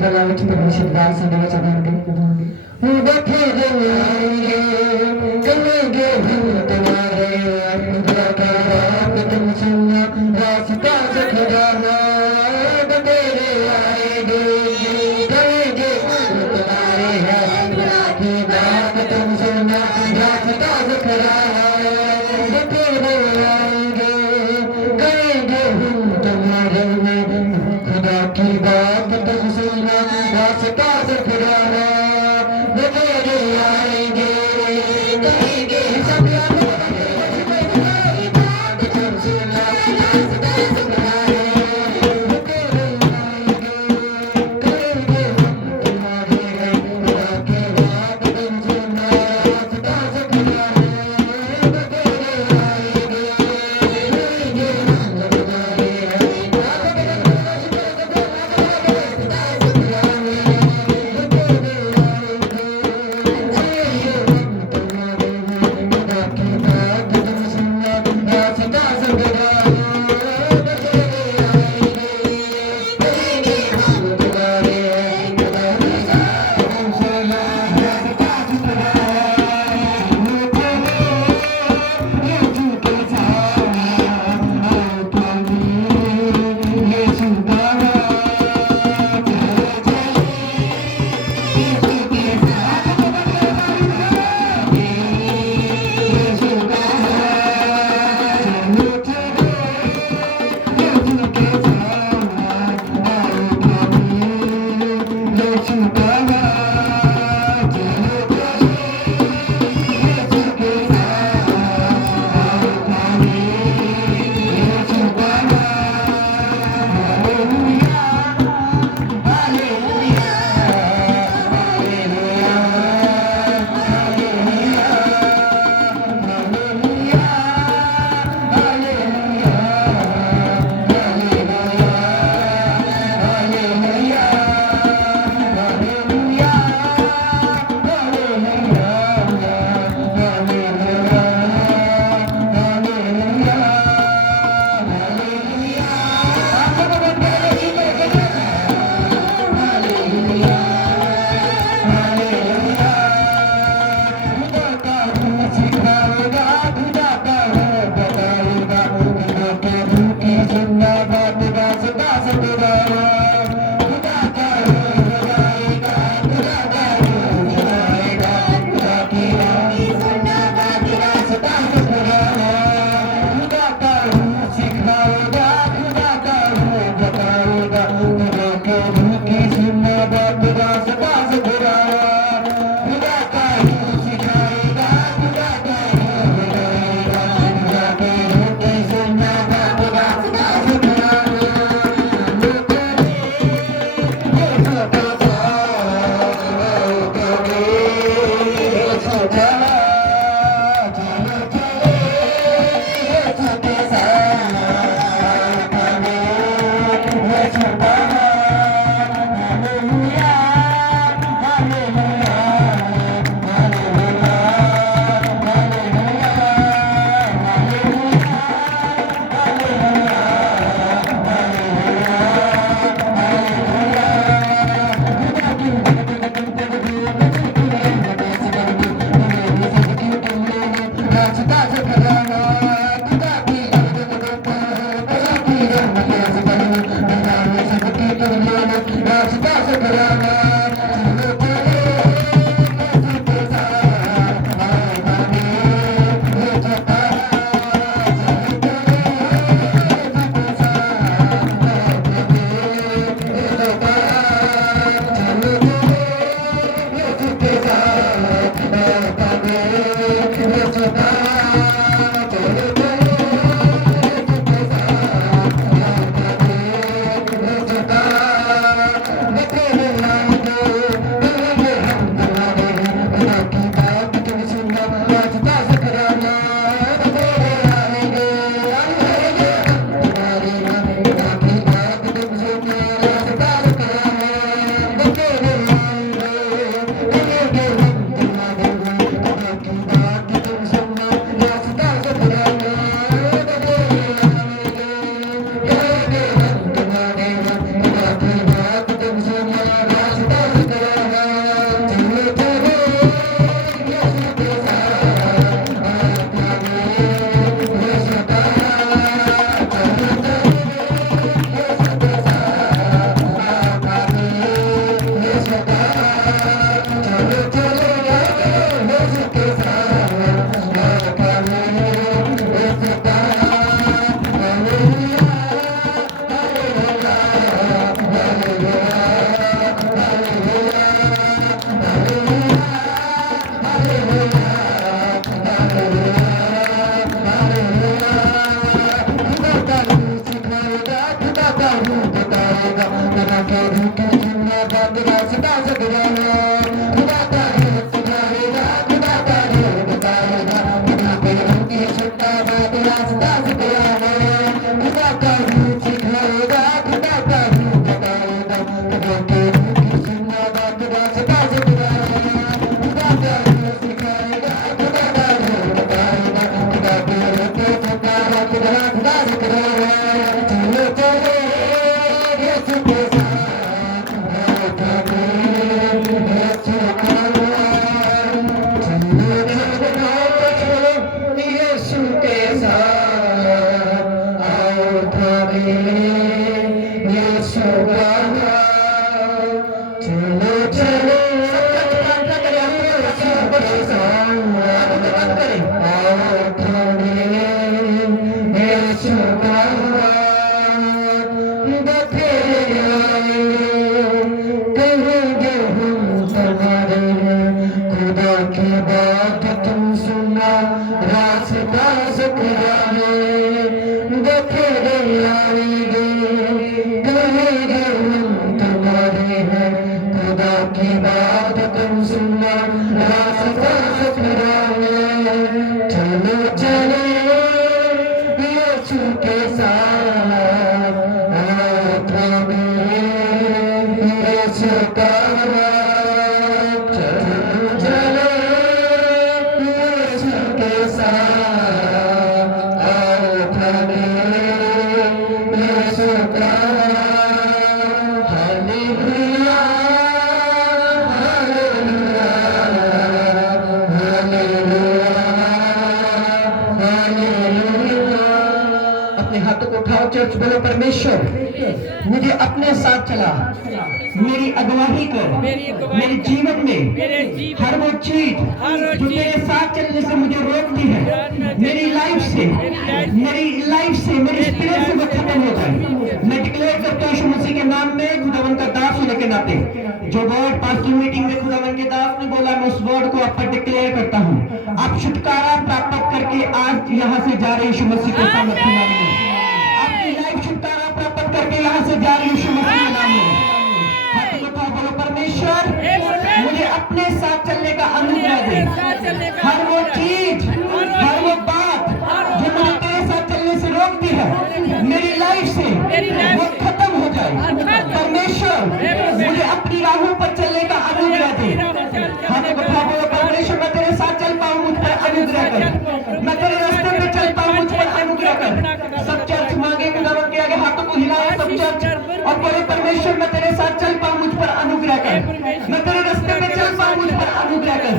बगावत में मुर्शिद गान संदेश चढ़ाएंगे बैठे रहेंगे करेंगे हम तुम्हारे खुदा का बात तुम सुनना रास्ता सखराना बतेरे आएंगे करेंगे हम तुम्हारे खुदा की बात तुम सुनना रास्ता सखराना बतेरे आएंगे करेंगे हम तुम्हारे खुदा की बात तुम सुनना रास्ता सखराना बतेरे आएंगे करेंगे सब बंद करें। खुदा की बात तुम सुनना, रास्ता सुखरा है, बखेरे आएंगे, कहेंगे हम तुम्हारे हैं। खुदा की बात तुम सुनना, रास्ता सुखरा है। चलो चले यीशु के साथ, यीशु का चर्च बोलो, परमेश्वर मुझे अपने साथ चला, मेरी अगुवाही कर, मेरे जीवन में हर वो चीज जो मेरे साथ चलने से मुझे रोकती है, मेरी लाइफ से मेरी स्पिरिट से वो खत्म हो जाए। मैं डिक्लेयर करता हूँ यीशु मसीह के नाम में, खुदावन का दास होने के नाते जो वर्ड पास्टर मीटिंग में खुदावन के दास ने बोला, मैं उस वर्ड को आप पर डिक्लेयर करता हूँ। आप छुटकारा प्राप्त करके आज यहाँ से जा रहे यीशु मसीह के सामर्थ्य नाम में, छुटकारा प्राप्त करके यहाँ से जा रही यीशु मसीह के नाम में। हाथ उठाओ, बोलो परमेश्वर मुझे अपने साथ चलने का अनुग्रह दे। हर वो चीज, हर वो बात जो मुझे तेरे साथ चलने से रोकती है, मेरी लाइफ से वो खत्म हो जाए। परमेश्वर मुझे अपनी राहों पर चलने का अनुग्रह दे। हाथ उठाओ, बोलो परमेश्वर मैं तेरे साथ चल पाऊं, मुझ पर अनुग्रह कर। मैं तेरे रास्ते पे चल पाऊं, मुझ पर अनुग्रह कर। सब चर्च मांगे, खुदावन के आगे हाथों को हिलाओ सब चर्च, और बोले परमेश्वर मैं तेरे साथ चल पाऊं, मुझ पर अनुग्रह कर। मैं तेरे रास्ते पे चल पाऊं, मुझ पर अनुग्रह कर।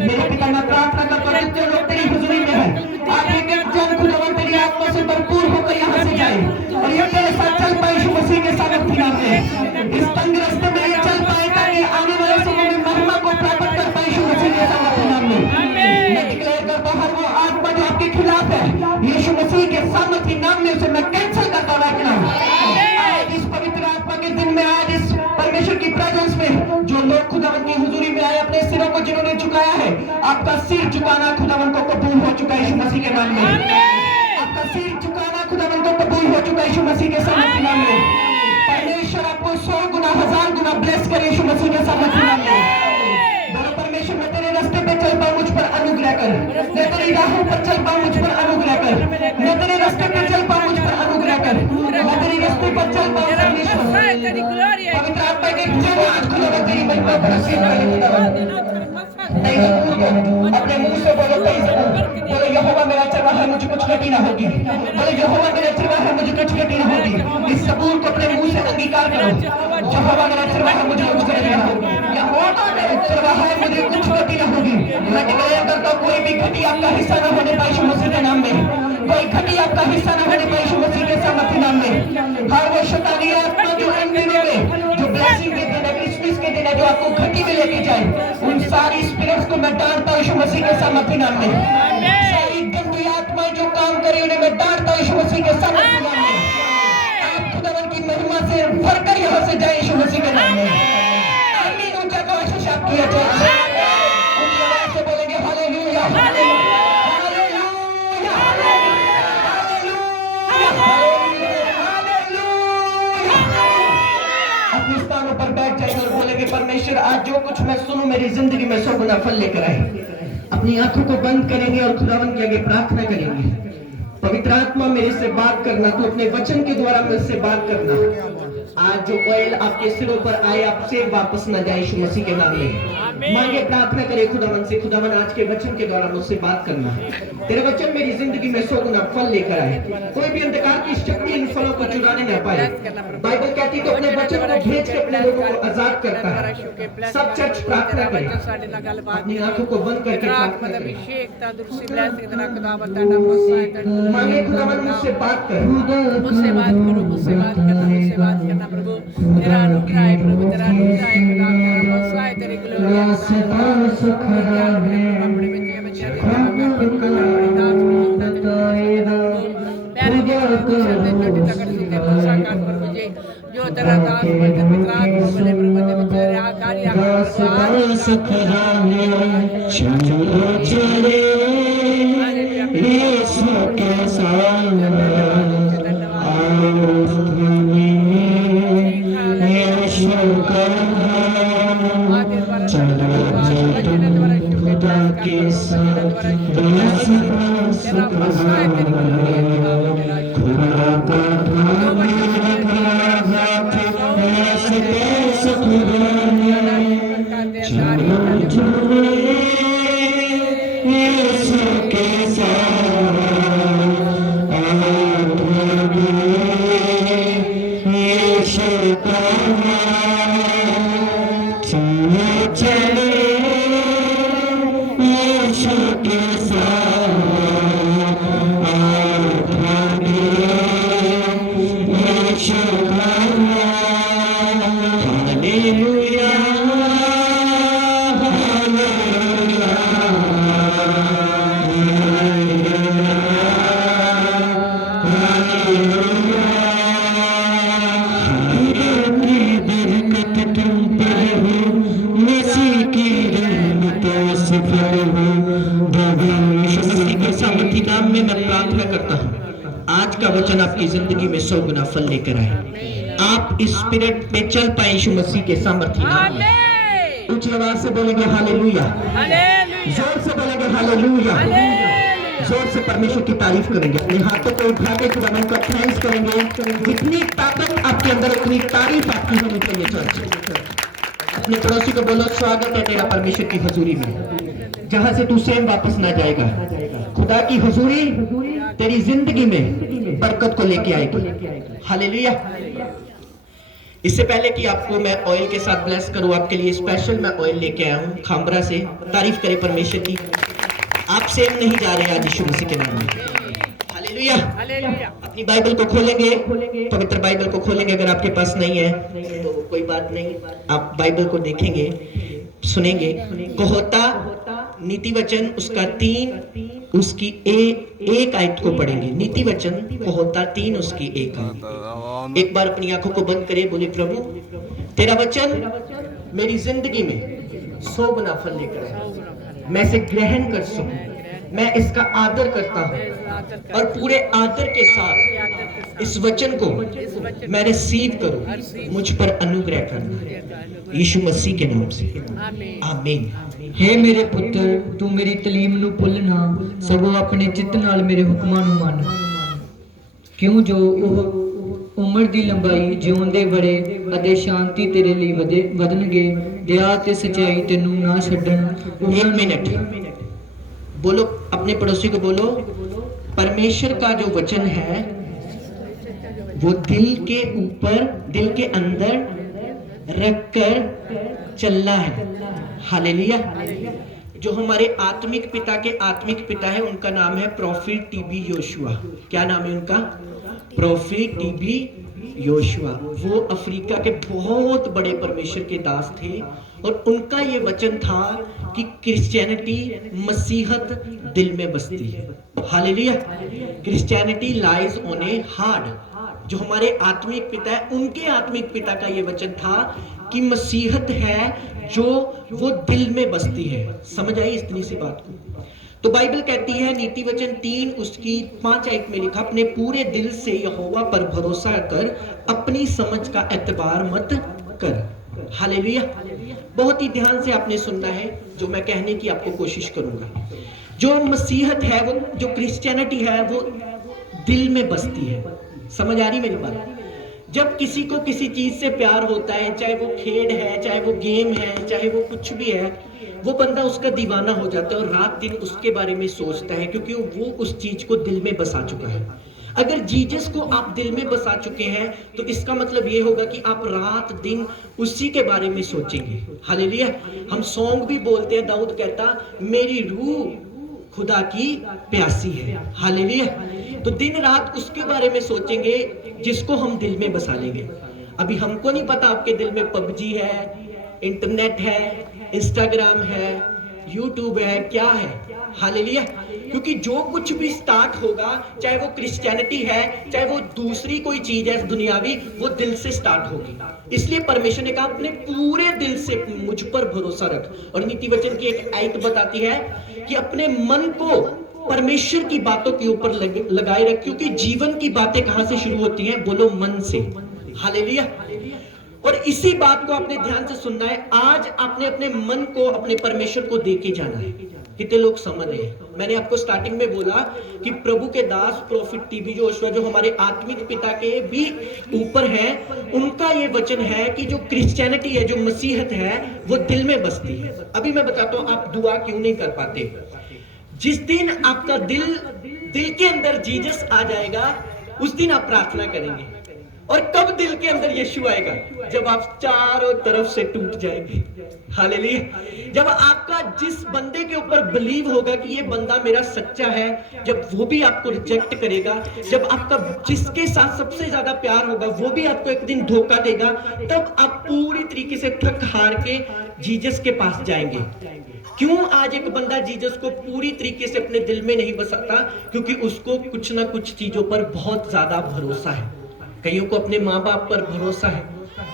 मेरे पिता मैं प्रार्थना करता हूं जितने लोग तेरी हुजूरी में हैं, आप एक एक जन खुदावन तेरी आत्मा से भरपूर होकर यहाँ से जाए और ये तेरे साथ चल पाए यीशु मसीह के सामर्थ्य नाम में। इस तंग रास्ते में ये चल पाए ताकि आने वाले समय में महिमा को प्राप्त कर पाए यीशु मसीह के सामर्थ्य नाम में। मैं डिक्लेयर करता हूं हर वो आत्मा जो आपके खिलाफ है, यीशु मसीह के सामर्थ्य नाम में उसे मैं कैंसिल करता हूं। आज इस पवित्र आत्मा के दिन में, आज इस परमेश्वर की प्रेजेंस में जो लोग खुदावन की हुजूरी में आए, अपने सिरों को जिन्होंने झुकाया है, आपका सिर झुकाना खुदावन को कबूल हो चुका है यीशु मसीह के नाम में। आपका सिर झुकाना खुदावन को कबूल हो चुका है यीशु मसीह के सामर्थ्य नाम में। परमेश्वर आपको 100 गुना 1000 गुना ब्लेस करे यीशु मसीह के सामर्थ्य नाम में। बोलो परमेश्वर मैं तेरे रास्ते पे चल पाऊं, मुझ पर अनुग्रह कर। मैं तेरी राहों पर चल पाऊं, मुझ पर अनुग्रह कर। मैं तेरे रास्ते पे चल पाऊं, मुझ पर अनुग्रह कर। मैं तेरे रास्ते पर चल पाऊं परमेश्वर। पवित्र आत्मा के जब आज खुदावन तेरी महिमा बरसे अपने मुंह से बोलो, बोलो यहोवा मेरा चरवाहा है, मुझे कुछ घटी ना होगी। बोलो यहोवा मेरा चरवाहा है, मुझे कुछ घटी ना होगी। इस सबूत को अपने मुंह से अंगीकार करो। यहोवा मेरा चरवाहा है, मुझे कुछ घटी ना होगी। यहोवा मेरा चरवाहा है, मुझे कुछ घटी ना होगी। मैं डिक्लेयर करता हूं कोई भी घटी आपका हिस्सा न होने पाए यीशु मसीह के नाम में। कोई घटी आपका हिस्सा न होने पाए यीशु मसीह के सामर्थ्य नाम में। हर वो शैतानी आत्मा जो इन दिनों में, जो ब्लेसिंग के दिन है, क्रिसमस के दिन है, जो आपको घटी में लेके जाए, उन सारी स्पिरिट्स को मैं डांटता हूं यीशु मसीह के सामर्थ्य नाम में। सारी गंदी आत्माएं जो काम करे उन्हें मैं डांटता हूं यीशु मसीह के सामर्थ्य नाम में। आप खुदावन की महिमा से भरकर यहाँ से जाए यीशु मसीह के नाम में। आमीन। ऊंचा आशीष आपकी है। ऊंची आवाज से बोलेंगे हालेलुया, हालेलुया, हालेलुया, हालेलुया। अपने स्थानों पर बैठ जाएंगे और बोलेंगे परमेश्वर आज जो कुछ मैं सुनूं मेरी जिंदगी में 100 गुना फल लेकर आए। अपनी आंखों को बंद करेंगे और खुदावन के आगे प्रार्थना करेंगे। पवित्र आत्मा मेरे से बात करना, तो अपने वचन के द्वारा मुझसे बात करना। आज जो ऑयल आपके सिरों पर आए आपसे वापस न जाए यीशु मसीह के नाम में। मांगे, प्रार्थना करें खुदावन से, खुदावन आज के वचन के द्वारा मुझसे बात करना। तेरे वचन मेरी जिंदगी में 100 गुना फल लेकर आए। कोई भी अंधकार की शक्ति इन फलों को चुराने न पाए। बाइबल कहती है तो अपने वचन को भेज के अपने लोगों को आजाद करता है। सब चर्च प्रार्थना करें, अपनी आंखों को बंद करके प्रार्थना करें। मांगे खुदावन मुझसे बात कर, मुझसे बात करो, मुझसे बात करना, मुझसे बात करना प्रभु। तेरा अनुग्रह है प्रभु, तेरा अनुग्रह है खुदा, तेरा मौसला है, तेरी ग्लोरी है। तेरा दास बंदे मित्रात बोले बंदे तेरे आकारी दास दास खराने चलो चले यीशु के साथ आओ यीशु का चलो खुदा के साथ दास दास खराने खुदा का नाम में मैं प्रार्थना करता हूँ आज का वचन आपकी जिंदगी में 100 गुना फल लेकर आए। आप इस स्पिरिट पे चल पाए यीशु मसीह के सामर्थ्य नाम में। उच्च आवाज से बोलेंगे हालेलुया, जोर से बोलेंगे हालेलुया, जोर से परमेश्वर की तारीफ करेंगे। अपने हाथों को उठा के खुदावन का थैंक्स करेंगे। जितनी ताकत आपके अंदर उतनी तारीफ आपकी होनी चाहिए। चर्च अपने पड़ोसी को बोलो स्वागत है तेरा परमेश्वर की हजूरी में, जहां से तू स्वयं वापस ना जाएगा। खुदा की हुजूरी तेरी जिंदगी में बरकत को लेके आएगी। हालेलुया। इससे पहले कि आपको मैं ऑयल के साथ ब्लेस करूं, आपके लिए स्पेशल मैं ऑयल लेके आया हूं खामरा से। तारीफ करें परमेश्वर की। आप सेम नहीं जा रहे आज यीशु मसीह के नाम में। हालेलुया। अपनी बाइबल को खोलेंगे, पवित्र बाइबल को खोलेंगे। अगर आपके पास नहीं है तो कोई बात नहीं, आप बाइबल को देखेंगे, सुनेंगे। कहोता नीति वचन उसका 3 उसकी एक आयत को पढ़ेंगे। नीति वचन कहोता 3 उसकी 1 आयत। एक बार अपनी आंखों को बंद करें, बोले प्रभु तेरा वचन मेरी जिंदगी में 100 गुना फल लेकर आए। मैं इसे ग्रहण कर सकूं, मैं इसका आदर करता हूं और पूरे आदर के साथ इस वचन को मैं रिसीव करूं। मुझ पर अनुग्रह करना यीशु मसीह के नाम से, आमीन। हे मेरे पुत्र तू मेरी तलीम नूं भुੱਲ ना, सगों अपने चित्त नाल मेरे हुक्मां नूं मन। क्यों जो उम्र दी लंबाई जीवन दे बड़े अते शांति तेरे लिए ਵਧਣਗੇ। दया ते सच्चाई तेनू ना छड्डण। 1 मिनट बोलो, अपने पड़ोसी को बोलो परमेश्वर का जो वचन है वो दिल के ऊपर, दिल के अंदर रखकर चलना है। हालेलुया। जो हमारे आत्मिक पिता के आत्मिक पिता है उनका नाम है प्रोफेट टीबी योशुआ। क्या नाम है उनका? Prophet TB Joshua. वो अफ्रीका के बहुत बड़े परमेश्वर के दास थे और उनका ये वचन था कि क्रिश्चियनिटी, मसीहत दिल में बसती है। Hallelujah. Christianity lies on A heart. जो हमारे आत्मिक पिता है उनके आत्मिक पिता का ये वचन था कि मसीहत है जो वो दिल में बसती है। समझ आई इतनी सी बात को? तो बाइबल कहती है नीति वचन 3 उसकी 5 आयत में लिखा, अपने पूरे दिल से यहोवा पर भरोसा कर, अपनी समझ का एतबार मत कर। हालेलुया। बहुत ही ध्यान से आपने सुनना है जो मैं कहने की आपको कोशिश करूंगा। जो मसीहत है, वो जो क्रिश्चियनिटी है वो दिल में बसती है। समझ आ रही मेरी बात? जब किसी को किसी चीज से प्यार होता है, चाहे वो खेल है, चाहे वो गेम है, चाहे वो कुछ भी है, वो बंदा उसका दीवाना हो जाता है और रात दिन उसके बारे में सोचता है क्योंकि वो उस चीज को दिल में बसा चुका है। अगर जीसस को आप दिल में बसा चुके हैं तो इसका मतलब ये होगा कि आप रात दिन उसी के बारे में सोचेंगे। हालेलुया। हम सॉन्ग भी बोलते हैं, दाऊद कहता मेरी रूह खुदा की प्यासी है। हालेलुया। तो दिन रात उसके बारे में सोचेंगे जिसको हम दिल में बसा लेंगे। अभी हमको नहीं पता आपके दिल में पबजी है, इंटरनेट है, इंस्टाग्राम है, यूट्यूब है, क्या है, हालेलुया। क्योंकि जो कुछ भी स्टार्ट होगा, चाहे वो क्रिश्चियनिटी है, चाहे वो दूसरी कोई चीज है दुनियावी, वो दिल से स्टार्ट होगी। इसलिए परमेश्वर ने कहा अपने पूरे दिल से मुझ पर भरोसा रख। और नीति वचन की एक आयत बताती है कि अपने मन को परमेश्वर की बातों के ऊपर लगाए रख, क्योंकि जीवन की बातें कहां से शुरू होती हैं? बोलो, मन से। हालेलुया। और इसी बात को आपने ध्यान से सुनना है। आज आपने अपने मन को अपने परमेश्वर को दे के जाना है। कितने लोग समझ रहे हैं? मैंने आपको स्टार्टिंग में बोला कि प्रभु के दास प्रोफिट टीबी जोशुआ, जो हमारे आत्मिक पिता के भी ऊपर हैं, उनका ये वचन है कि जो क्रिश्चियनिटी है, जो मसीहत है, वो दिल में बसती है। अभी मैं बताता हूं आप दुआ क्यों नहीं कर पाते। जिस दिन आपका दिल के अंदर जीसस आ जाएगा, उस दिन आप प्रार्थना करेंगे। और कब दिल के अंदर यीशु आएगा? जब आप चारों तरफ से टूट जाएंगे। हालेलुया। जब आपका जिस बंदे के ऊपर बिलीव होगा कि ये बंदा मेरा सच्चा है, जब वो भी आपको रिजेक्ट करेगा, जब आपका जिसके साथ सबसे ज्यादा प्यार होगा वो भी आपको एक दिन धोखा देगा, तब आप पूरी तरीके से थक हार के जीसस के पास जाएंगे। क्यों आज एक बंदा जीसस को पूरी तरीके से अपने दिल में नहीं बसाता? क्योंकि उसको कुछ ना कुछ चीजों पर बहुत ज्यादा भरोसा है। कईयों को अपने माँ बाप पर भरोसा है,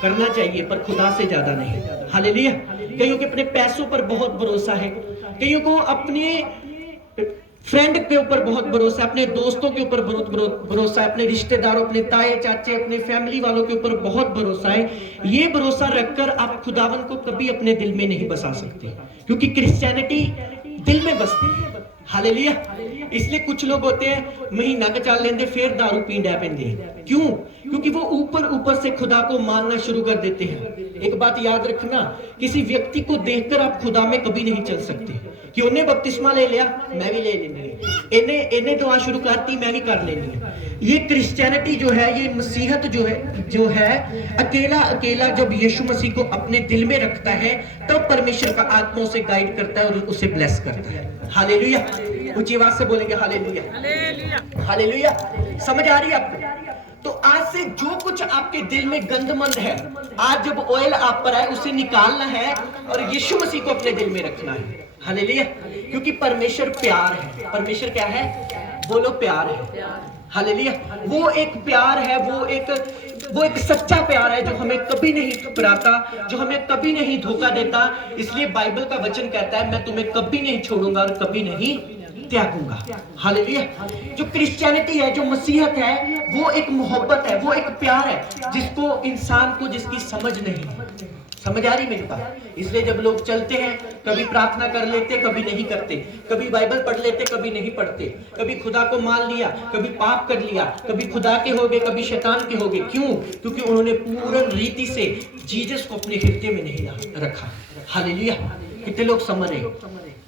करना चाहिए, पर खुदा से ज्यादा नहीं। हालेलुया। कईयों के अपने पैसों पर बहुत भरोसा है, कईयों को अपने फ्रेंड के ऊपर बहुत भरोसा है, अपने दोस्तों के ऊपर बहुत भरोसा है, अपने रिश्तेदारों, अपने ताए चाचे, अपने फैमिली वालों के ऊपर बहुत भरोसा है। ये भरोसा रखकर आप खुदावन को कभी अपने दिल में नहीं बसा सकते, क्योंकि क्रिश्चियनिटी दिल में बसती है। हालेलुया। इसलिए कुछ लोग होते हैं महीना का चाल लेंगे फिर दारू पींदा पेंदे। क्यों? क्योंकि वो ऊपर से खुदा को मानना शुरू कर देते हैं। एक बात याद रखना, किसी व्यक्ति को देखकर आप खुदा में कभी नहीं चल सकते कि उन्हें बपतिस्मा ले लिया, मैं भी ले लेनी है, इन्हें दुआ शुरू करती, मैं भी कर लेनी है। ये क्रिश्चियनिटी जो है, ये मसीहत जो है अकेला जब यीशु मसीह को अपने दिल में रखता है, तब परमेश्वर का आत्मा उसे गाइड करता है और उसे ब्लेस करता है। हालेलुया। ऊंची आवाज से बोलेंगे हालेलुया, हालेलुया। समझ आ रही है आपको? तो आज से जो कुछ आपके दिल में गंदमंद है, आज जब ऑयल आप पर आए, उसे निकालना है और यीशु मसीह को अपने दिल में रखना है। हालेलुया। क्योंकि परमेश्वर प्यार है। परमेश्वर क्या है? बोलो, प्यार है। हालेलुया। वो एक प्यार है, वो एक सच्चा प्यार है जो हमें कभी नहीं ठुकराता, जो हमें कभी नहीं धोखा देता। इसलिए बाइबल का वचन कहता है, मैं तुम्हें कभी नहीं छोड़ूंगा और कभी नहीं त्यागूंगा। हालेलुया। जो क्रिश्चियनिटी है, जो मसीहत है, वो एक मोहब्बत है, वो एक प्यार है जिसको इंसान को जिसकी समझ नहीं है। समझ आ रही मेरी बात? इसलिए जब लोग चलते हैं, कभी प्रार्थना कर लेते, कभी नहीं करते, कभी बाइबल पढ़ लेते, कभी नहीं पढ़ते, कभी खुदा को मान लिया, कभी पाप कर लिया, कभी खुदा के हो गए, कभी शैतान के हो गए। क्यों? क्योंकि उन्होंने पूर्ण रीति से जीसस को अपने हृदय में नहीं रखा। हालेलुया। कितने लोग समझ रहे हो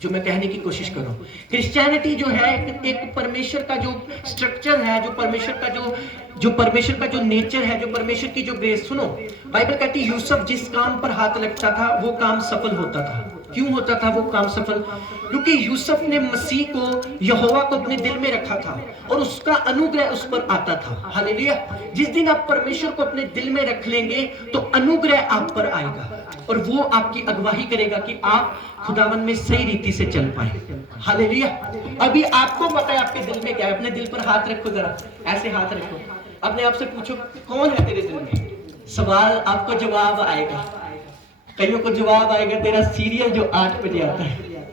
जो मैं कहने की कोशिश कर रहा हूँ? क्रिश्चियनिटी जो है एक परमेश्वर का जो स्ट्रक्चर है, जो परमेश्वर का जो नेचर है, जो परमेश्वर की जो ग्रेस। सुनो, बाइबल कहती है यूसुफ जिस काम पर हाथ लगता था वो काम सफल होता था। क्यों होता था वो काम सफल? क्योंकि यूसुफ ने मसीह को, यहोवा को अपने दिल में रखा था और उसका अनुग्रह उस पर आता था। हालेलुया। जिस दिन आप परमेश्वर को अपने दिल में रख लेंगे तो अनुग्रह आप पर आएगा और वो आपकी अगुवाई करेगा कि आप खुदावन में सही रीति से चल पाए। हालेलुया। अभी आपको पता है आपके दिल में क्या है। अपने दिल पर हाथ रखो, जरा ऐसे हाथ रखो, अपने आप से पूछो कौन है तेरे दिल में। सवाल आपको जवाब आएगा। कईयों को जवाब आएगा तेरा सीरियल जो 8 बजे आता है।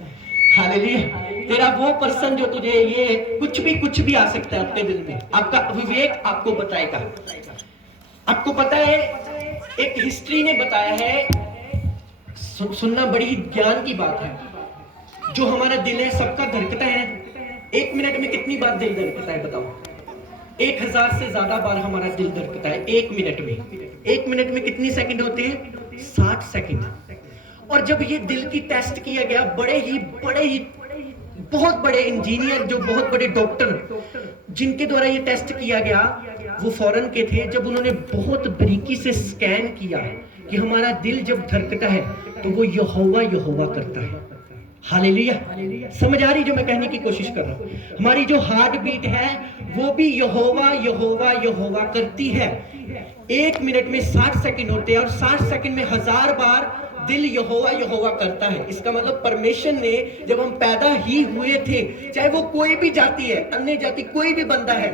हालेलुया। तेरा वो पर्सन जो तुझे, ये कुछ भी आ सकता है अपने दिल में। आपका विवेक आपको बताएगा। आपको पता है, एक हिस्ट्री ने बताया है, सुनना बड़ी ही ज्ञान की बात है, जो हमारा दिल है सबका धड़कता है। 1 मिनट में कितनी बार दिल धड़कता है बताओ? 1000 से ज्यादा बार हमारा दिल धड़कता है 1 मिनट में। 1 मिनट में कितनी सेकंड होते हैं? 60 सेकंड। और जब ये दिल की टेस्ट किया गया, बड़े ही बहुत बड़े इंजीनियर, जो बहुत बड़े डॉक्टर जिनके द्वारा ये टेस्ट किया गया, वो फॉरेन के थे। जब उन्होंने बहुत बारीकी से स्कैन किया कि हमारा दिल जब धड़कता है तो वो यहोवा करता है। हालेलुया। समझ आ रही जो मैं कहने की कोशिश कर रहा हूँ? हमारी जो हार्ट बीट है वो भी यहोवा करती है। 1 मिनट में 60 सेकंड होते हैं और 60 सेकंड में 1000 बार दिल यहोवा यहोवा करता है, इसका मतलब परमेश्वर ने जब हम पैदा ही हुए थे, चाहे वो कोई भी जाति है, अन्य जाति कोई भी बंदा है,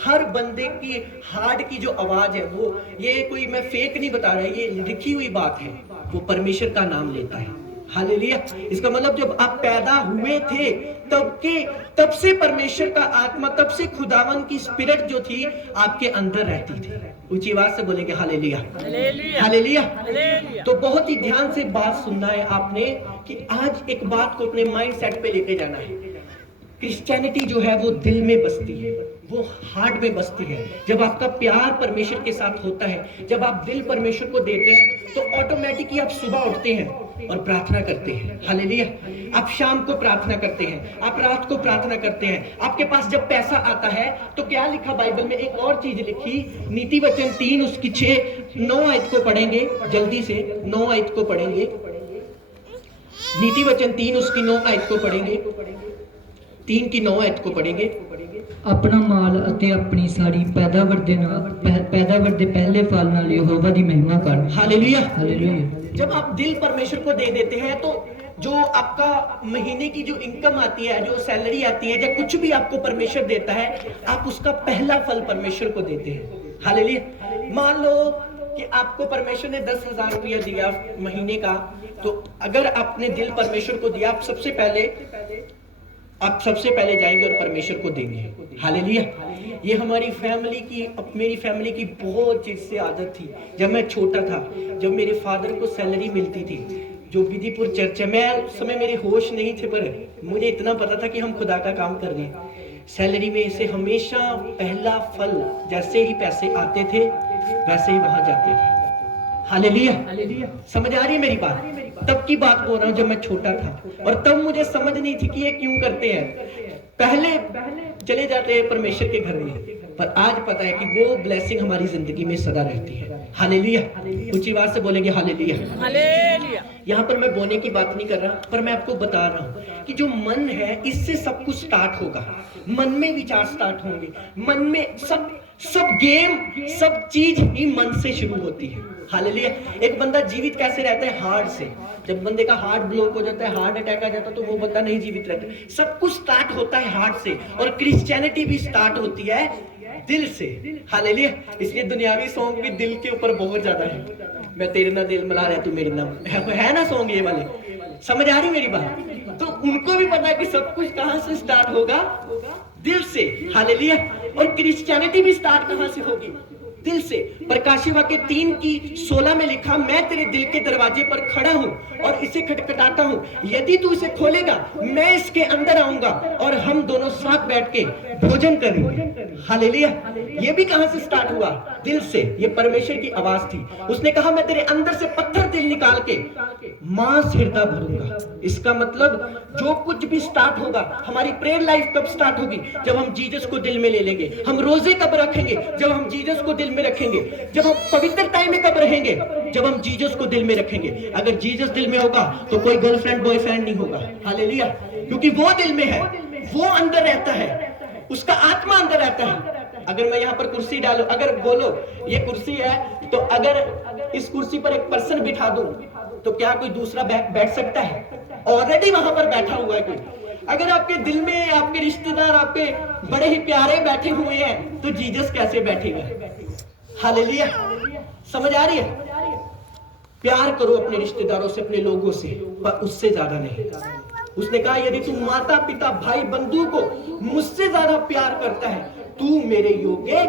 हर बंदे की हार्ट की जो आवाज है वो, ये कोई मैं फेक नहीं बता रहा, ये लिखी हुई बात है, वो परमेश्वर का नाम लेता है। हालेलुया। इसका मतलब जब आप पैदा हुए थे तब से परमेश्वर का आत्मा, तब से खुदावन की स्पिरिट जो थी आपके अंदर रहती थी। ऊंची आवाज से बोलेंगे हालेलुया, हालेलुया। तो बहुत ही ध्यान से बात सुनना है आपने कि आज एक बात को अपने माइंड सेट पे लेके जाना है। क्रिश्चियनिटी जो है वो दिल में बसती है, वो हार्ट में बसती है। जब आपका प्यार परमेश्वर के साथ होता है, जब आप दिल परमेश्वर को देते हैं, तो ऑटोमेटिकली आप सुबह उठते हैं और प्रार्थना करते हैं। हालेलुया। आप शाम को प्रार्थना करते हैं, आप रात को प्रार्थना करते हैं। आपके पास जब पैसा आता है तो क्या लिखा बाइबल में, एक और चीज लिखी, नीति वचन 3 उसकी 6-9 आयत को पढ़ेंगे, जल्दी से 9 आयत को पढ़ेंगे। नीति वचन 3 उसकी 9 आयत को पढ़ेंगे, 3 की 9 आयत को पढ़ेंगे। ਆਪਣਾ ਮਾਲ ਅਤੇ ਆਪਣੀ ਸਾਰੀ ਪੈਦਾਵਾਰ ਦੇ ਪਹਿਲੇ ਫਲ ਨਾਲ ਯਹੋਵਾ ਦੀ ਮਹਿਮਾ ਕਰ। हालेलुया। हालेलुया। जब आप दिल परमेश्वर को दे देते हैं तो जो आपका महीने की जो इनकम आती है, जो सैलरी आती है, या कुछ भी आपको परमेश्वर देता है, आप उसका पहला फल परमेश्वर को देते हैं। हालेलुया। मान लो कि आपको परमेश्वर ने 10,000 रुपया दिया महीने का, तो अगर आपने दिल परमेश्वर को दिया, आप सबसे पहले जाएंगे और परमेश्वर को देंगे। हालेलुया। ये हमारी मेरी फैमिली की बहुत चीज से आदत थी। जब मैं छोटा था, जब मेरे फादर को सैलरी मिलती थी, जो विधिपुर चर्च है, मैं उस समय मेरे होश नहीं थे, पर मुझे इतना पता था कि हम खुदा का काम कर रहे हैं। सैलरी में से हमेशा पहला फल, जैसे ही पैसे आते थे वैसे ही वहां जाते थे। हालेलुया। समझ आ रही है मेरी बात? तब की बात बोल रहा हूं जब मैं छोटा था, और तब मुझे समझ नहीं थी कि ये क्यों करते हैं। पहले चले जाते हैं परमेश्वर के घर में, पर आज पता है कि वो ब्लेसिंग हमारी जिंदगी में सदा रहती है। हालेलुया। ऊंची आवाज से बोलेंगे हालेलुया, हालेलुया। यहाँ पर मैं बोने की बात नहीं कर रहा, पर मैं आपको बता रहा हूँ कि जो मन है, इससे सब कुछ स्टार्ट होगा। मन में विचार स्टार्ट होंगे, मन में सब गेम, सब चीज ही मन से शुरू होती है। हालेलुया। एक बंदा जीवित कैसे रहता है? हार्ट से। जब बंदे का हार्ट ब्लॉक हो जाता है, हार्ट अटैक आ जाता है, तो वो बंदा नहीं जीवित रहता। सब कुछ स्टार्ट होता है हार्ट से, और क्रिश्चियनिटी भी स्टार्ट होती है दिल से। हालेलुया। इसलिए दुनियावी सॉन्ग भी दिल के ऊपर बहुत ज्यादा है। मैं तेरे ना दिल मिला रहा, तू मेरे नाम, है ना सॉन्ग ये वाले? समझ आ रही मेरी बात? तो उनको भी पता है कि सब कुछ कहां से स्टार्ट होगा? दिल से। हालेलुया। और क्रिश्चियनिटी भी स्टार्ट कहां से होगी? दिल से। प्रकाशित वाक्य 3 की 16 में लिखा, मैं तेरे दिल के दरवाजे पर खड़ा हूं और इसे खटखटाता हूं, यदि तू इसे खोलेगा मैं इसके अंदर आऊंगा और हम दोनों साथ बैठ के भोजन करेंगे। हालेलुया। ये भी कहां से स्टार्ट हुआ? दिल से। ये परमेश्वर की आवाज थी। उसने कहा, मैं तेरे अंदर से पत्थर दिल निकाल के मांस हृदय भरूंगा। इसका मतलब जो कुछ भी स्टार्ट होगा, हमारी प्रेयर लाइफ कब स्टार्ट होगी? जब हम जीसस को दिल में ले लेंगे। हम रोजे कब रखेंगे? जब हम जीसस को दिल में रखेंगे। जब हम पवित्र टाइम में कब रहेंगे? जब हम जीसस को दिल में रखेंगे। अगर जीसस दिल में होगा तो कोई गर्लफ्रेंड बॉयफ्रेंड नहीं होगा। हालेलुया। क्योंकि वो दिल में है, वो अंदर रहता है, उसका आत्मा अंदर रहता है। अगर मैं यहाँ पर कुर्सी डालू, अगर बोलो ये कुर्सी है, तो अगर इस कुर्सी पर एक पर्सन बिठा दूं, तो क्या कोई दूसरा बैठ सकता है? ऑलरेडी वहां पर बैठा हुआ है कोई। अगर आपके दिल में आपके रिश्तेदार, आपके बड़े ही प्यारे बैठे हुए हैं, तो जीसस कैसे बैठेगा? हालेलुया। समझ आ रही है? प्यार करो अपने रिश्तेदारों से, अपने लोगों से, पर उससे ज्यादा नहीं। उसने कहा, यदि तू माता पिता भाई बंधु को मुझसे ज्यादा प्यार करता है, तू मेरे योग्य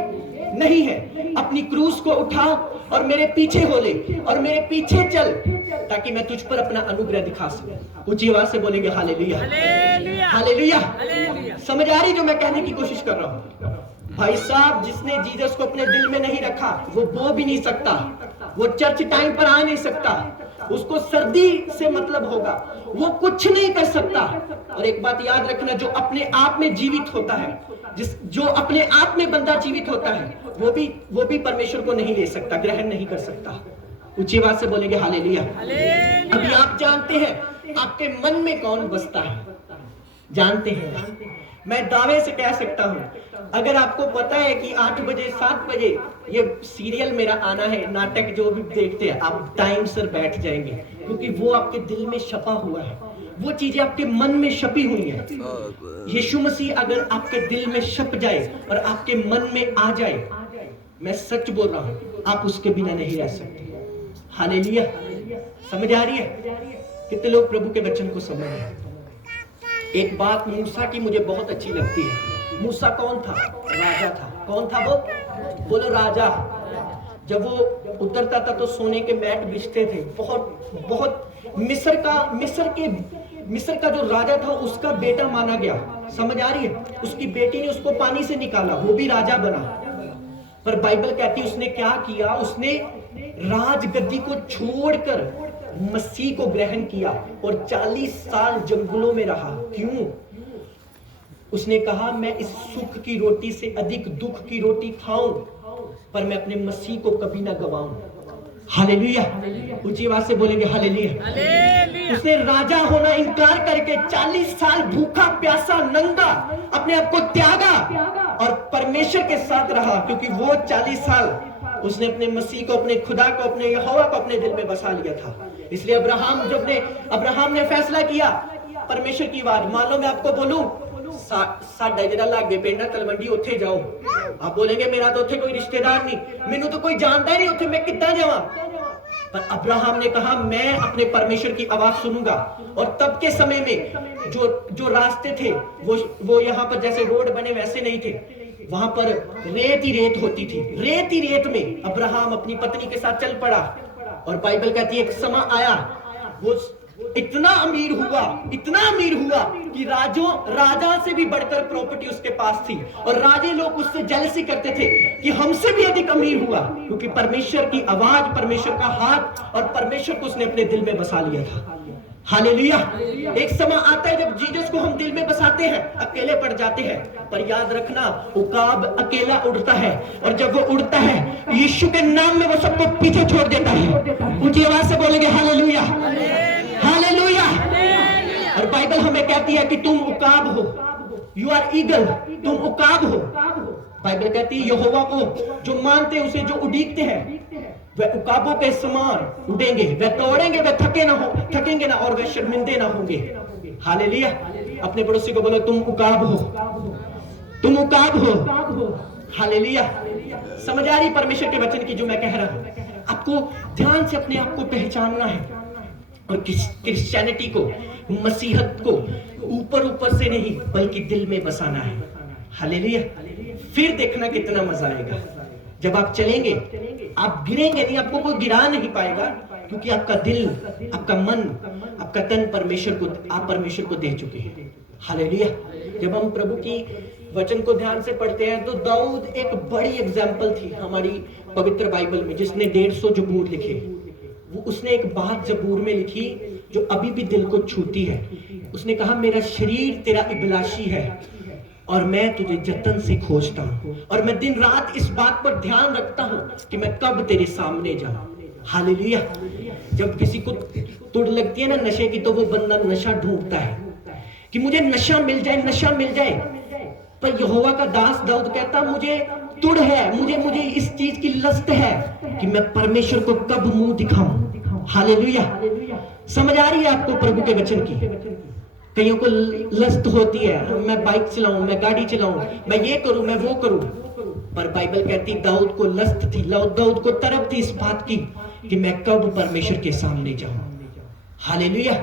नहीं है। अपनी क्रूस को उठा और मेरे पीछे हो ले, और मेरे पीछे चल, ताकि मैं तुझ पर अपना अनुग्रह दिखा सकूं। ऊंची आवाज से बोलेंगे हालेलुया, हालेलुया। समझ आ रही जो मैं कहने की कोशिश कर रहा हूं? भाई साहब, जिसने जीसस को अपने दिल में नहीं रखा, वो बो भी नहीं सकता, वो चर्च टाइम पर आ नहीं सकता, उसको सर्दी से मतलब होगा, वो कुछ नहीं कर सकता। और एक बात याद रखना, जो अपने आप में जीवित होता है, जो अपने आप में बंदा जीवित होता है, वो भी परमेश्वर को नहीं ले सकता, ग्रहण नहीं कर सकता। ऊंची आवाज से बोलेंगे हालेलुया। अभी आप जानते हैं आपके मन में कौन बसता है? जानते हैं? मैं दावे से कह सकता हूँ, अगर आपको पता है कि 8 बजे 7 बजे ये सीरियल मेरा आना है, नाटक जो भी देखते हैं, आप टाइम से बैठ जाएंगे, क्योंकि वो आपके दिल में छपा हुआ है, वो चीजें आपके मन में छपी हुई है। यीशु मसीह अगर आपके दिल में छप जाए और आपके मन में आ जाए, मैं सच बोल रहा हूँ, आप उसके बिना नहीं रह सकते। हालेलुया। समझ आ रही है? कितने लोग प्रभु के वचन को समझ रहे हैं? एक बात मूसा की मुझे बहुत अच्छी लगती है। मूसा कौन था? राजा था। कौन था वो? बोलो राजा। जब वो उतरता था तो सोने के मैट बिछते थे। बहुत बहुत मिस्र का जो राजा था उसका बेटा माना गया। समझ आ रही है? उसकी बेटी ने उसको पानी से निकाला, वो भी राजा बना। पर बाइबल कहती है उसने क्या किया? उसने राजगद्दी को छोड़कर मसीह को ग्रहण किया और 40 साल जंगलों में रहा। क्यों? उसने कहा मैं इस सुख की रोटी से अधिक दुख की रोटी खाऊं, पर मैं अपने मसीह को कभी ना गवाऊं। हालेलुया। ऊंची आवाज से बोलेंगे हालेलुया। उसने राजा होना इनकार करके 40 साल भूखा प्यासा नंगा अपने आप को त्यागा और परमेश्वर के साथ रहा, क्योंकि वो 40 साल उसने अपने मसीह को, अपने खुदा को, अपने यहोवा को अपने दिल में बसा लिया था। इसलिए अब्राहम ने फैसला किया परमेश्वर की आवाज। मान लो मैं आपको बोलूं साडा जेड़ा लागे पिंड तलवंडी, उत्थे जाओ, आप बोलेंगे मेरा तो उत्थे कोई रिश्तेदार नहीं, मेनू तो कोई जानता ही नहीं, उत्थे मैं कितना जावां? पर अब्राहम ने कहा मैं अपने परमेश्वर की आवाज सुनूंगा। और तब के समय में जो रास्ते थे वो यहाँ पर जैसे रोड बने वैसे नहीं थे, वहां पर रेत ही रेत होती थी। रेत ही रेत में अब्राहम अपनी पत्नी के साथ चल पड़ा। और बाइबल कहती है एक समय आया, वो इतना अमीर हुआ कि राजा से भी बढ़कर प्रॉपर्टी उसके पास थी, और राजे लोग उससे जेलसी करते थे कि हमसे भी अधिक अमीर हुआ, क्योंकि परमेश्वर की आवाज, परमेश्वर का हाथ और परमेश्वर को उसने अपने दिल में बसा लिया था। हालेलुया। एक समय आता है जब जीसस को हम दिल में बसाते हैं, अकेले पड़ जाते हैं, पर याद रखना उकाब अकेला उड़ता है, और जब वो उड़ता है यीशु के नाम में वो सबको पीछे छोड़ देता है। ऊंची आवाज से बोलेंगे हालेलुया, हालेलुया। और बाइबल हमें कहती है कि तुम उकाब हो, यू आर ईगल, तुम उकाब हो। बाइबल कहती है यहोवा को जो मानते उसे जो उड़ीकते हैं वह उकाबों के समान उड़ेंगे, वह दौड़ेंगे, वह थकेंगे ना और वह शर्मिंदे ना होंगे। हालेलुया। अपने पड़ोसी को बोलो तुम उकाब हो, तुम उकाब हो। हालेलुया। समझ आ रही परमेश्वर के वचन की जो मैं कह रहा हूं? आपको ध्यान से अपने आप को पहचानना है और क्रिश्चियनिटी को, मसीहत को ऊपर से नहीं बल्कि दिल में बसाना है। हालेलुया। फिर देखना कितना मजा आएगा जब आप चलेंगे। आप गिरेंगे नहीं, आपको कोई गिरा नहीं पाएगा, क्योंकि आपका दिल, आपका मन, आपका तन आप परमेश्वर को दे चुके हैं। हालेलुया। जब हम प्रभु की वचन को ध्यान से पढ़ते हैं तो दाऊद एक बड़ी एग्जाम्पल थी हमारी पवित्र बाइबल में, जिसने 150 जबूर लिखे। वो उसने एक बात जबूर में लिखी जो अभी भी दिल को छूती है। उसने कहा मेरा शरीर तेरा अभिलाषी है और मैं तुझे जतन से खोजता हूं, और मैं दिन रात इस बात पर ध्यान रखता हूं कि मैं कब तेरे सामने जाऊं। हालेलुया। जब किसी को तुड़ लगती है ना नशे की, तो वो बंदा नशा ढूंढता है कि मुझे नशा मिल जाए। पर यहोवा का दास दाऊद कहता मुझे तुड़ है, मुझे इस चीज की लस्ट है कि मैं परमेश्वर को कब मुंह दिखाऊं। हालेलुया। समझ आ रही है आपको प्रभु के वचन की? कईयों को लस्ट होती है, मैं बाइक चलाऊं, मैं गाड़ी चलाऊं, मैं ये करूं, मैं वो करूं। पर बाइबल कहती दाऊद को लस्ट थी, दाऊद को तरफ थी इस बात की कि मैं कब परमेश्वर के सामने जाऊं। हालेलुया।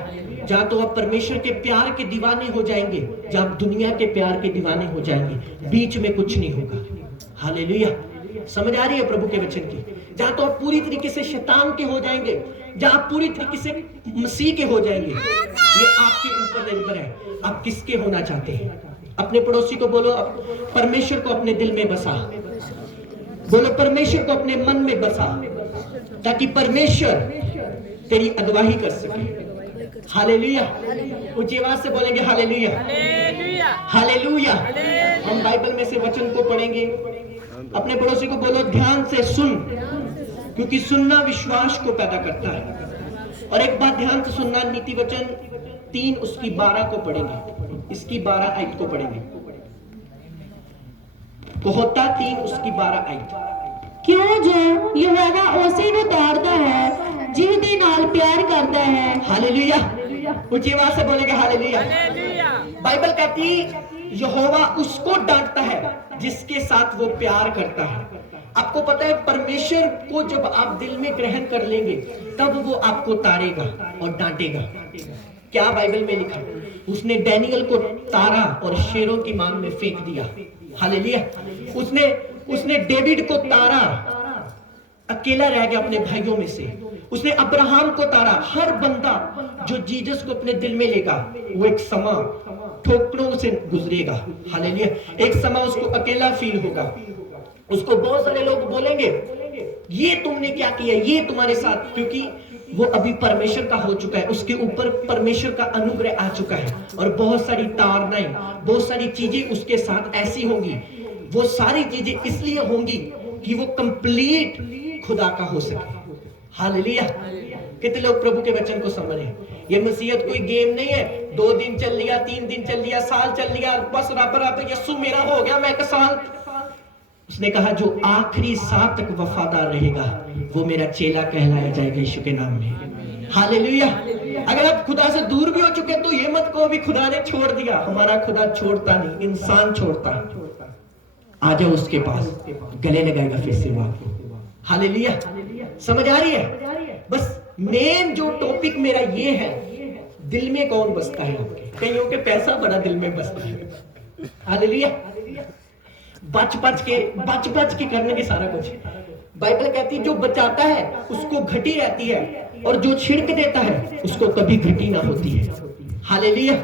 जहां तो आप परमेश्वर के प्यार के दीवाने हो जाएंगे, जहां आप दुनिया के प्यार के दीवाने हो जाएंगे, बीच में कुछ नहीं होगा। हालेलुया। समझ आ रही है प्रभु के वचन की? जहां तो आप पूरी तरीके से शैतान के हो जाएंगे, जहां आप पूरी तरीके से मसीह के हो जाएंगे, ये आपके ऊपर निर्भर है आप किसके होना चाहते हैं। अपने पड़ोसी को बोलो परमेश्वर को अपने दिल में बसा, बोलो परमेश्वर को अपने मन में बसा, ताकि परमेश्वर तेरी अगुवाई कर सके। हालेलुया। ऊंची आवाज से बोलेंगे हालेलुया, हालेलुया। हम बाइबल में से वचन को पढ़ेंगे। अपने पड़ोसी को बोलो ध्यान से सुन, क्योंकि सुनना विश्वास को पैदा करता है। और एक बात ध्यान से सुनना, नीति वचन 3 उसकी 12 को पढ़ेंगे, इसकी 12 आयत को पढ़ेंगे। होता 3 उसकी 12 आई। ਕਿਉਂ ਜੋ ਯਹੋਵਾ ਉਸੇ ਨੂੰ ਤਾੜਦਾ ਹੈ ਜਿਸ ਦੇ ਨਾਲ ਪਿਆਰ ਕਰਦਾ ਹੈ। हालेलुया, ऊंची आवाज से बोलेंगे हालेलुया। हालेलुया। बाइबल कहती यहोवा उसको डांटता है जिसके साथ वो प्यार करता है। आपको पता है परमेश्वर को जब आप दिल में ग्रहण कर लेंगे तब वो आपको ताड़ेगा और डांटेगा। क्या बाइबल में लिखा? उसने डैनियल को तारा और शेरों की मांग में फेंक दिया। हालेलुया। उसने डेविड को तारा, अकेला रह गया अपने भाइयों में से। उसने अब्राहम को तारा। हर बंदा जो जीसस को अपने दिल में लेगा वो एक समा ठोकरों से गुजरेगा। हालेलुया। एक समा उसको अकेला फील होगा। उसको बहुत सारे लोग बोलेंगे ये तुमने क्या किया, ये तुम्हारे साथ, क्योंकि वो अभी परमेश्वर का हो चुका है, उसके ऊपर परमेश्वर का अनुग्रह आ चुका है और बहुत सारी ताड़नाएं, बहुत सारी चीजें उसके साथ ऐसी होंगी। वो सारी चीजें इसलिए होंगी कि वो कंप्लीट खुदा का हो सके। हालेलुया। कितने लोग प्रभु के वचन को समझ रहे हैं? ये मसीहत कोई गेम नहीं है। 2 दिन चल लिया, 3 दिन चल लिया, साल चल लिया, बस रब यीशु मेरा हो गया, मैं 1 साल। उसने कहा जो आखिरी सांस तक वफादार रहेगा वो मेरा चेला कहलाया जाएगा यीशु के नाम में। हालेलुया। अगर आप खुदा से दूर भी हो चुके तो ये मत कहो भी खुदा ने छोड़ दिया। हमारा खुदा छोड़ता नहीं, इंसान छोड़ता है। आ जाओ उसके पास, गले लगाएगा फिर से वो आपको। हालेलुया। समझ आ रही है? बस मेन जो टॉपिक मेरा ये है, दिल में कौन बसता है आपके? कईयों के पैसा बड़ा दिल में बसता है। हालेलुया। बच बच के करने के सारा कुछ। बाइबल कहती है जो बचाता है उसको घटी रहती है और जो छिड़क देता है उसको कभी घटी ना होती है। हालेलुया।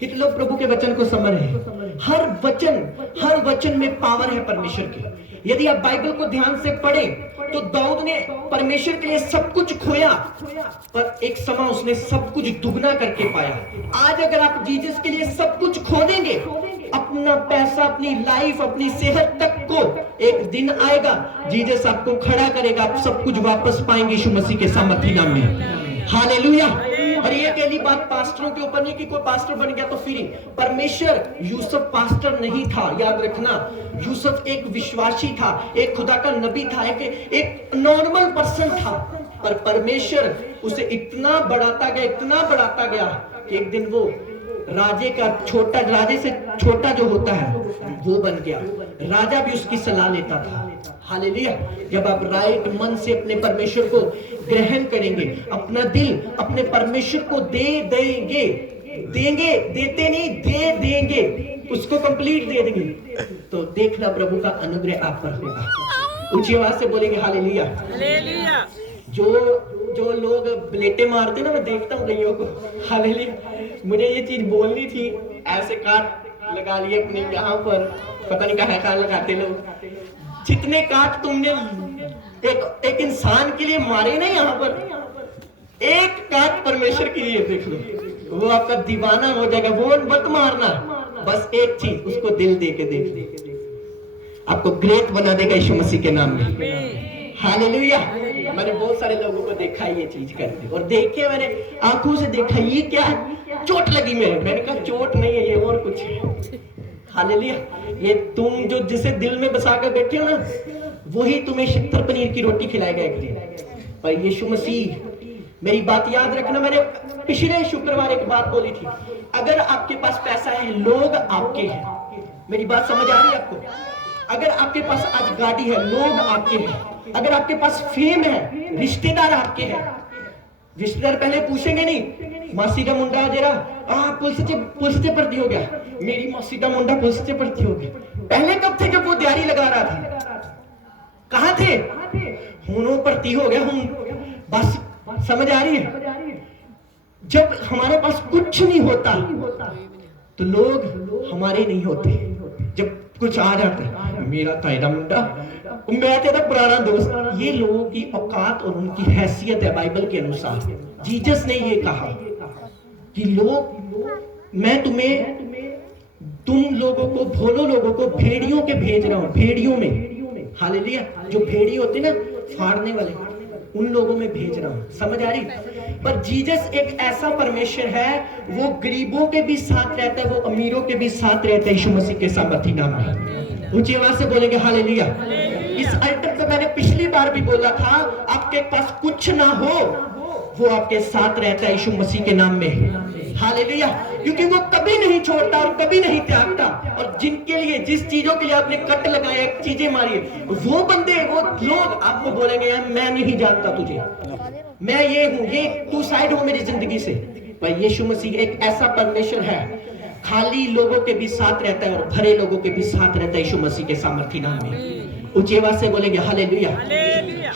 कितने लोग प्रभु के वचन को समझ रहे हैं? हर वचन में पावर है परमेश्वर की। यदि आप बाइबल को ध्यान से पढ़ें तो दाऊद ने परमेश्वर के लिए सब कुछ खोया पर एक समय उसने सब कुछ दुगना करके पाया। आज अगर आप जीसस के लिए सब कुछ खो देंगे, अपना पैसा, अपनी लाइफ, अपनी सेहत तक को, एक दिन आएगा जीसस आपको खड़ा करेगा, आप सब कुछ वापस पाएंगे यीशु मसीह के सामर्थी नाम में। हालेलुया। और ये पहली बात पास्टरों के ऊपर नहीं कि कोई पास्टर बन गया तो फ्री। परमेश्वर, यूसुफ पास्टर नहीं था, याद रखना। यूसुफ एक विश्वासी था, एक खुदा का नबी था, एक नॉर्मल पर्सन था, पर परमेश्वर उसे इतना बढ़ाता गया कि एक दिन वो राजे से छोटा जो होता है वो बन गया। राजा भी उसकी सलाह लेता था। हालेलुया। जब आप राइट मन से अपने परमेश्वर को ग्रहण करेंगे, अपना दिल अपने परमेश्वर को दे देंगे, उसको कंप्लीट दे देंगे, तो देखना प्रभु का अनुग्रह आप पर होगा। ऊंची आवाज से बोलेंगे हालेलुया। हालेलुया। जो लोग ब्लेटे मारते ना, मैं देखता हूँ कईयों को। हालेलुया। मुझे ये चीज बोलनी थी, ऐसे काट लगा लिए अपने यहाँ पर, पता नहीं कहाँ लगाते लोग। जितने काट तुमने एक इंसान के लिए मारे ना यहाँ पर, एक काट परमेश्वर के लिए देख लो, वो आपका दीवाना हो जाएगा। वो मत मारना, बस एक चीज, उसको दिल दे के देख, आपको ग्रेट बना देगा यीशु मसीह के नाम में। हालेलुया। मैंने बहुत सारे लोगों को देखा ये चीज करते, और देखे मैंने आंखों से देखा। ये क्या है? चोट लगी मैंने कहा चोट नहीं है, ये और कुछ है। हालेलुया। ये तुम जो जिसे दिल में बसा कर बैठे हो ना, वही तुम्हें शक्कर पनीर की रोटी खिलाएगा एक दिन। पर यीशु मसीह, मेरी बात याद रखना, मैंने पिछले शुक्रवार एक बात बोली थी। अगर आपके पास पैसा है, लोग आपके हैं। मेरी बात समझ आ रही है आपको? अगर आपके पास आज गाड़ी है, लोग आपके हैं। अगर आपके पास फेम है, रिश्तेदार आपके हैं। रिश्तेदार पहले पूछेंगे नहीं, मासी का मुंडा जरा पुलिस से भर्ती हो गया, मेरी मासी का मुंडा पुलिस से भर्ती हो गया। पहले कब थे जब वो तैयारी लगा रहा था? कहाँ थे? हुनों भर्ती हो गया, हम बस। समझ आ रही है? जब हमारे पास कुछ नहीं होता तो लोग हमारे नहीं होते। जब कुछ आ जाता है, मेरा तायदा मुंडा, मैं तेरा पुराना दोस्त, ये लोगों की औकात और उनकी हैसियत है बाइबल के अनुसार। जीसस ने ये कहा कि मैं तुम लोगों को, भोलों लोगों को भेड़ियों के भेज रहा हूं, भेड़ियों में। हालेलुया। जो भेड़ी होते ना, फाड़ने वाले, उन लोगों में भेज रहा हूं। समझ आ रही? पर जीसस एक ऐसा परमेश्वर है, वो गरीबों के भी साथ रहता है, वो अमीरों के भी साथ रहता है यीशु मसीह के सामर्थी नाम में। ऊंची आवाज से बोलेंगे हालेलुया। इस अल्टर पे मैंने पिछली बार भी बोला था, आपके पास कुछ ना हो, वो आपके साथ रहता है यीशु मसीह के नाम में। हालेलुया। क्योंकि वो कभी नहीं छोड़ता और कभी नहीं त्यागता। और जिनके लिए, जिस चीजों के लिए आपने कट लगाया, चीजें मारी, वो बंदे, वो लोग आपको बोलेंगे यार मैं नहीं जानता तुझे, मैं ये हूं, ये तू साइड हो मेरी जिंदगी से। पर यीशु मसीह एक ऐसा परमेश्वर है, खाली लोगों के भी साथ रहता है और भरे लोगों के भी साथ रहता है यीशु मसीह के सामर्थी नाम में। ऊंची आवाज से बोलेंगे हालेलुया,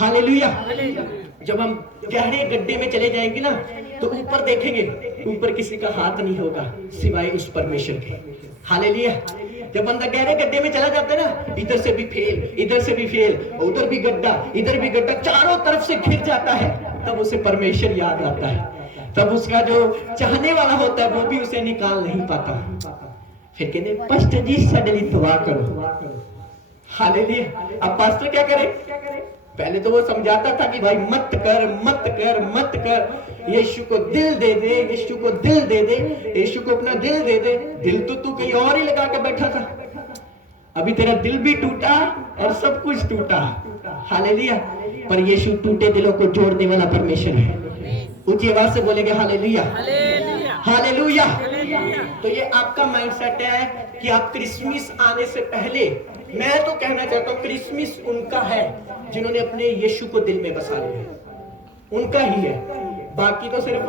हालेलुया। जब हम गहरे गड्ढे में चले जाएंगे ना, तो ऊपर देखेंगे, ऊपर किसी का हाथ नहीं होगा सिवाय उस परमेश्वर के। हालेलुया। जब बंदा गहरे गड्ढे में चला जाता है ना, इधर से भी फेल, इधर से भी फेल, उधर भी गड्ढा, इधर भी गड्ढा, चारों तरफ से घिर जाता है, तब उसे परमेश्वर याद आता है। तब उसका जो चाहने वाला होता है वो भी उसे निकाल नहीं पाता। फिर कहते पास्टर जी सडनली दुआ करो। हालेलुया। अब पास्टर क्या करे? पहले तो वो समझाता था कि भाई मत कर, मत कर, मत कर, यीशु को दिल दे दे, यीशु को दिल दे दे, यीशु को अपना दिल दे दे। दिल तो तू कहीं और ही लगा के बैठा था, अभी तेरा दिल भी टूटा और सब कुछ टूटा। हालेलुया। पर यीशु टूटे दिलों को जोड़ने वाला परमेश्वर है। ऊंची आवाज से बोलेंगे हालेलुया, हालेलुया। तो ये आपका माइंडसेट है कि आप क्रिसमस आने से पहले, मैं तो कहना चाहता हूँ क्रिसमस उनका है जिन्होंने अपने यीशु को दिल में बसा लिया, उनका ही है। बाकी तो सिर्फ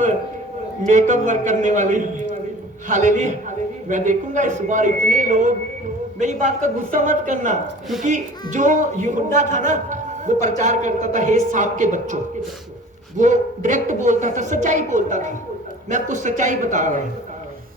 मेकअप वर्क करने वाले ही है। हालेलुया। मैं देखूंगा इस बार इतने लोग, मेरी बात का गुस्सा मत करना, क्योंकि जो यहूदा था ना, वो प्रचार करता था हे सांप के बच्चों, वो डायरेक्ट बोलता था, सच्चाई बोलता था। मैं आपको सच्चाई बता रहा हूं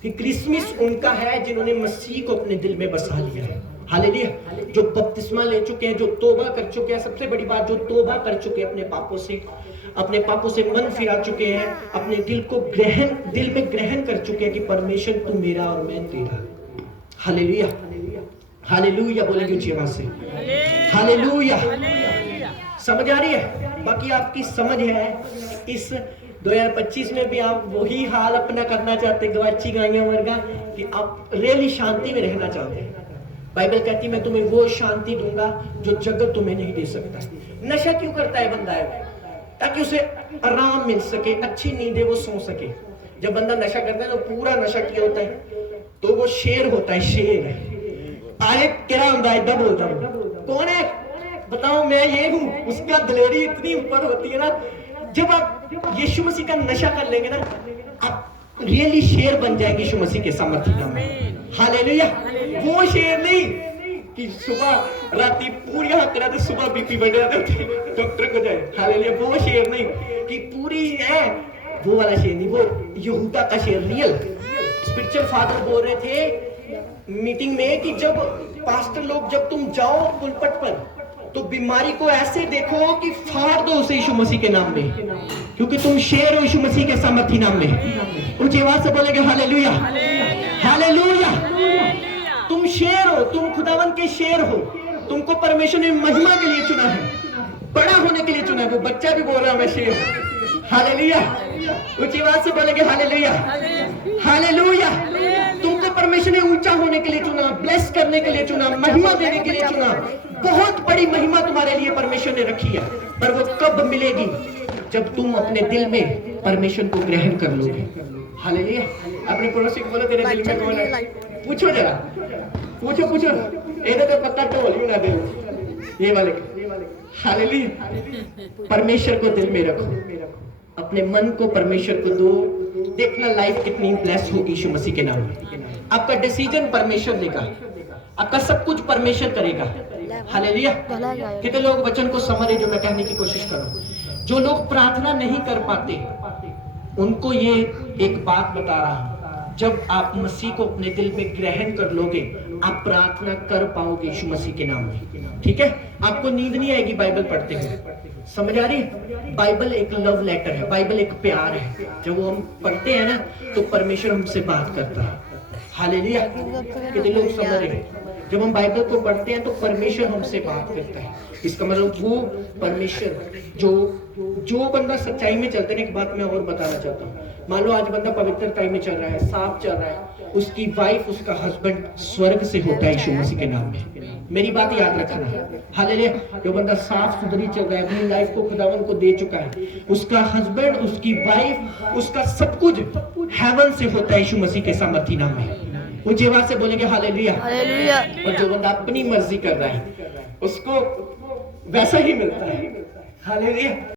कि क्रिसमस उनका है जिन्होंने मसीह को अपने दिल में बसा लिया है। हालेलुया। जो बपतिस्मा ले चुके हैं, जो तौबा कर चुके हैं, सबसे बड़ी बात, जो तौबा कर चुके हैं अपने पापों से मन फिरा चुके हैं, अपने दिल में ग्रहण कर चुके हैं कि परमेश्वर तू मेरा और मैं तेरा। हालेलुया, हालेलुया बोलेंगे ऊंची आवाज से, हालेलुया। समझ आ रही है? बाकी आपकी समझ है इस 2025 में भी आप वही हाल अपना करना चाहते, गवाची गाइयां वर्गा, कि आप रियली शांति में रहना चाहते हैं। बाइबल कहती है मैं तुम्हें वो शांति दूंगा जो जगत तुम्हें नहीं दे सकता। नशा क्यों करता है बंदा? है ताकि उसे आराम मिल सके, अच्छी नींद वो सो सके। जब बंदा नशा करता है तो पूरा नशा किया होता है, तो वो शेर होता है, शेर। आए क्या होता है, बोलता हूँ कौन है बताओ, मैं ये हूँ। उसका दिलेरी इतनी ऊपर होती है ना। जब आप यीशु मसीह का नशा कर लेंगे ना, आप रियली शेर बन जाएंगे यीशु मसीह के सामर्थ्य नाम में। हालेलुया। वो शेर नहीं कि सुबह राती पूरी हाथ करा दे, सुबह बीपी बढ़ जाते डॉक्टर को जाए। हालेलुया। वो शेर नहीं कि पूरी है, वो वाला शेर नहीं, वो यहूदा का शेर। रियल स्पिरिचुअल फादर बोल रहे थे मीटिंग में कि जब पास्टर लोग, जब तुम जाओ पुलपट पर, तो बीमारी को ऐसे देखो कि फाड़ दो उसे यीशु मसीह के नाम में, क्योंकि तुम शेर हो यीशु मसीह के सामर्थी नाम में। ऊंची आवाज से बोलेंगे हालेलुया, हालेलुया। तुम शेर हो, तुम खुदावन के शेर हो। तुमको परमेश्वर ने महिमा के लिए चुना है, बड़ा होने के लिए चुना है। वो बच्चा भी बोल रहा है मैं शेर हूं। हालेलुया। ऊंची आवाज से बोलेंगे हालेलुया, हालेलुया। तुमको परमेश्वर ने ऊंचा होने के लिए चुना, ब्लेस करने के लिए चुना, महिमा देने के लिए चुना। बहुत बड़ी महिमा तुम्हारे लिए परमेश्वर ने रखी है, पर वो कब मिलेगी? जब तुम अपने दिल में परमेश्वर को ग्रहण कर लोगे। हालेलुया। अपने पड़ोसी को बोलो तेरे दिल में कौन है? पूछो जरा, पूछो पूछो। इधर तो पत्ता ढोल ही ना दे ये वाले। हालेलुया। परमेश्वर को दिल में रखो, अपने मन को परमेश्वर को दो। देखना लाइफ कितनी ब्लेस होगी यीशु मसीह के नाम में। आपका डिसीजन परमेश्वर लेगा, आपका सब कुछ परमेश्वर करेगा। हालेलुया। कितने लोग वचन को समझ रहे जो मैं कहने की कोशिश करूं? जो लोग प्रार्थना नहीं कर पाते उनको ये एक बात बता रहा हूं, जब आप मसीह को अपने दिल में ग्रहण कर लोगे, आप प्रार्थना कर पाओगे यीशु मसीह के नाम में। ठीक है? आपको नींद नहीं आएगी बाइबल पढ़ते हुए। समझ आ रही है? बाइबल एक लव लेटर है, बाइबल एक प्यार है। जब वो हम पढ़ते हैं ना, तो परमेश्वर हमसे बात करता है। हालेलुया। कितने लोग समझ रहे हैं? जब हम बाइबल को पढ़ते हैं तो परमेश्वर हमसे बात करता है। इसका मतलब वो परमेश्वर जो बंदा सच्चाई में चलते हैं। एक बात मैं और बताना चाहता हूँ, मान लो आज बंदा पवित्र टाइम में चल रहा है, साफ चल रहा है, उसकी वाइफ, उसका हस्बैंड स्वर्ग से होता है यीशु मसीह के नाम में। मेरी बात याद रखना। हालेलुया। जो बंदा साफ सुथरी चल रहा है, अपनी लाइफ को खुदावन को दे चुका है, उसका हस्बैंड, उसकी वाइफ, उसका सब कुछ हेवन से होता है यीशु मसीह के सामर्थी नाम में। वो जेवा से बोलेंगे हालेलुया। और जो बंदा अपनी मर्जी कर रहा है उसको वैसा ही मिलता है। हालेलुया।